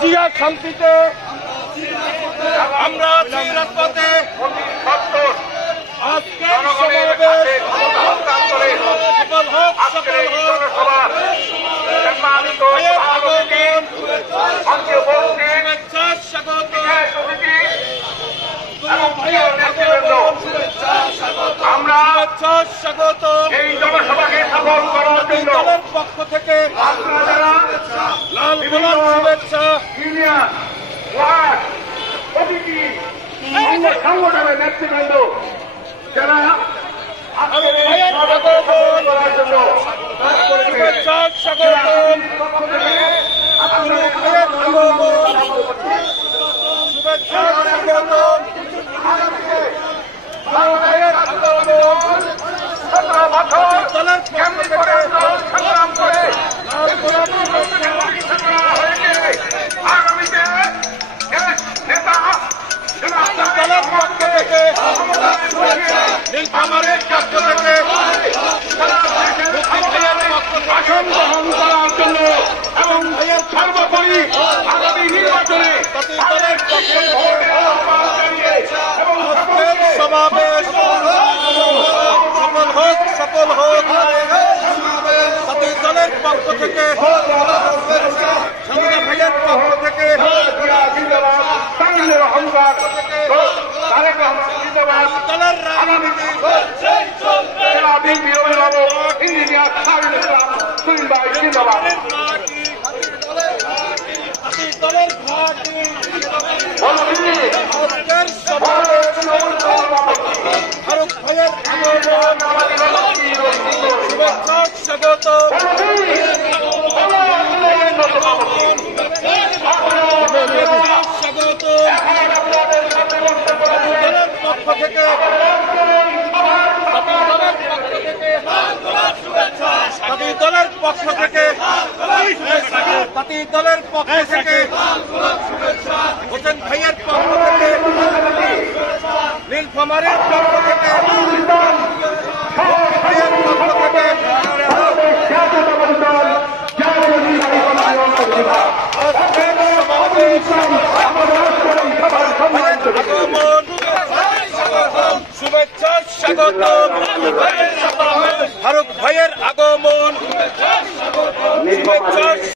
জিয়া শান্তিতে আমরা আছি রাজপথে। আজকের সমাবেশ সফল হোক, সফল হোক। শুভেচ্ছা স্বাগত, আমরা শুভেচ্ছা স্বাগত এই জনসভাকে সফল করার জন্য দলের পক্ষ থেকে আপনারা যারা লাল গোলাপ শুভেচ্ছা ইউনিয়ন ওয়ার্ড প্রতিটি সংগঠনের নেতৃবৃন্দ যারা আজকের এই সভাকে সফল করার জন্য কাজ করেছে, শুভেচ্ছা স্বাগত, পক্ষ থেকে শুভেচ্ছা স্বাগত, দলের পক্ষ থেকে সংগ্রাম করে লাল গোলাপ শুভেচ্ছা আগামীতে নেতা দলের পক্ষ থেকে নীলফামারীর পক্ষ থেকে আসন গ্রহণ করার জন্য এবং সর্বোপরি আগামী নির্বাচনে দলের পক্ষ থেকে আহ্বান জানিয়ে এবং আজকের সমাবেশ সফল হোক, সফল হোক। জাতীয় দলের পক্ষ থেকে সন্ধ্যা ভাইয়ের পক্ষ থেকে তামিলের অহংকার তারেক রহমান জিন্দাবাদ দলের রাজনীতি বিএনপি অভিভাবক ইঞ্জিনিয়ার সাবির ইসলাম সুইন ভাই জিন্দাবাদ জাতীয় দলের ঘাঁটি বলছি আজকের সমাবেশ ফারুক ভাইয়ের আগমন শুভেচ্ছা স্বাগত স্বাগত দলের পক্ষ থেকে জাতীয় দলের পক্ষ থেকে জাতীয় দলের পক্ষ থেকে হোসেন ভাইয়ের পক্ষ থেকে নীলফামারীর পক্ষ থেকে ভাইয়ের পক্ষ থেকে আগমন শুভেচ্ছা স্বাগত ফারুক ভাইয়ের আগমন শুভেচ্ছা